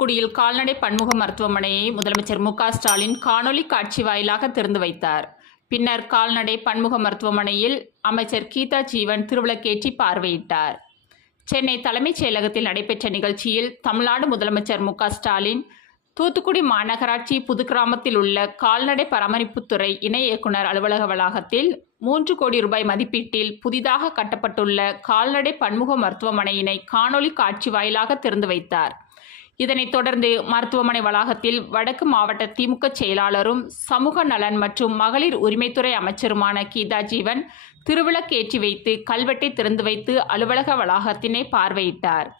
தூத்துக்குடியில் கால்நடை பன்முக மருத்துவமனையை முதலமைச்சர் மு.க.ஸ்டாலின் காணொலி காட்சி வாயிலாக திறந்து வைத்தார். பின்னர் கால்நடை பன்முக மருத்துவமனையில் அமைச்சர் கீதா ஜீவன் திருவிளக்கேற்றி பார்வையிட்டார். சென்னை தலைமைச் செயலகத்தில் நடைபெற்ற நிகழ்ச்சியில் தமிழ்நாடு முதலமைச்சர் மு.க.ஸ்டாலின் தூத்துக்குடி மாநகராட்சி புதுக்கிராமத்தில் உள்ள கால்நடை பராமரிப்புத்துறை இணை இயக்குனர் அலுவலக வளாகத்தில் 3 கோடி ரூபாய் மதிப்பீட்டில் புதிதாக கட்டப்பட்டுள்ள கால்நடை பன்முக மருத்துவமனையினை காணொலி காட்சி வாயிலாக திறந்து வைத்தார். இதனைத் தொடர்ந்து மருத்துவமனை வளாகத்தில் வடக்கு மாவட்ட திமுக செயலாளரும் சமூக நலன் மற்றும் மகளிர் உரிமைத்துறை அமைச்சருமான கீதா ஜீவன் திருவிளக்கேற்றி வைத்து கல்வெட்டை திறந்து வைத்து அலுவலக வளாகத்தினை பார்வையிட்டார்.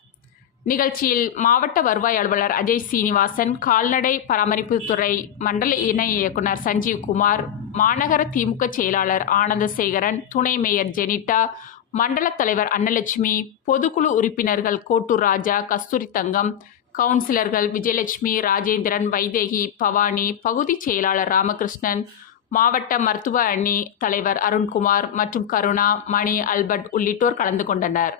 நிகழ்ச்சியில் மாவட்ட வருவாய் அலுவலர் அஜய் சீனிவாசன், கால்நடை பராமரிப்புத்துறை மண்டல இணை இயக்குனர் சஞ்சீவ்குமார், மாநகர திமுக செயலாளர் ஆனந்தசேகரன், துணை மேயர் ஜெனிட்டா, மண்டல தலைவர் அன்னலட்சுமி, பொதுக்குழு உறுப்பினர்கள் கோட்டூர் ராஜா, கஸ்தூரி தங்கம், கவுன்சிலர்கள் விஜயலட்சுமி, ராஜேந்திரன், வைதேகி, பவானி, பகுதி செயலாளர் ராமகிருஷ்ணன், மாவட்ட மருத்துவ அணி தலைவர் அருண்குமார் மற்றும் கருணா, மணி, அல்பர்ட் உள்ளிட்டோர் கலந்து கொண்டனர்.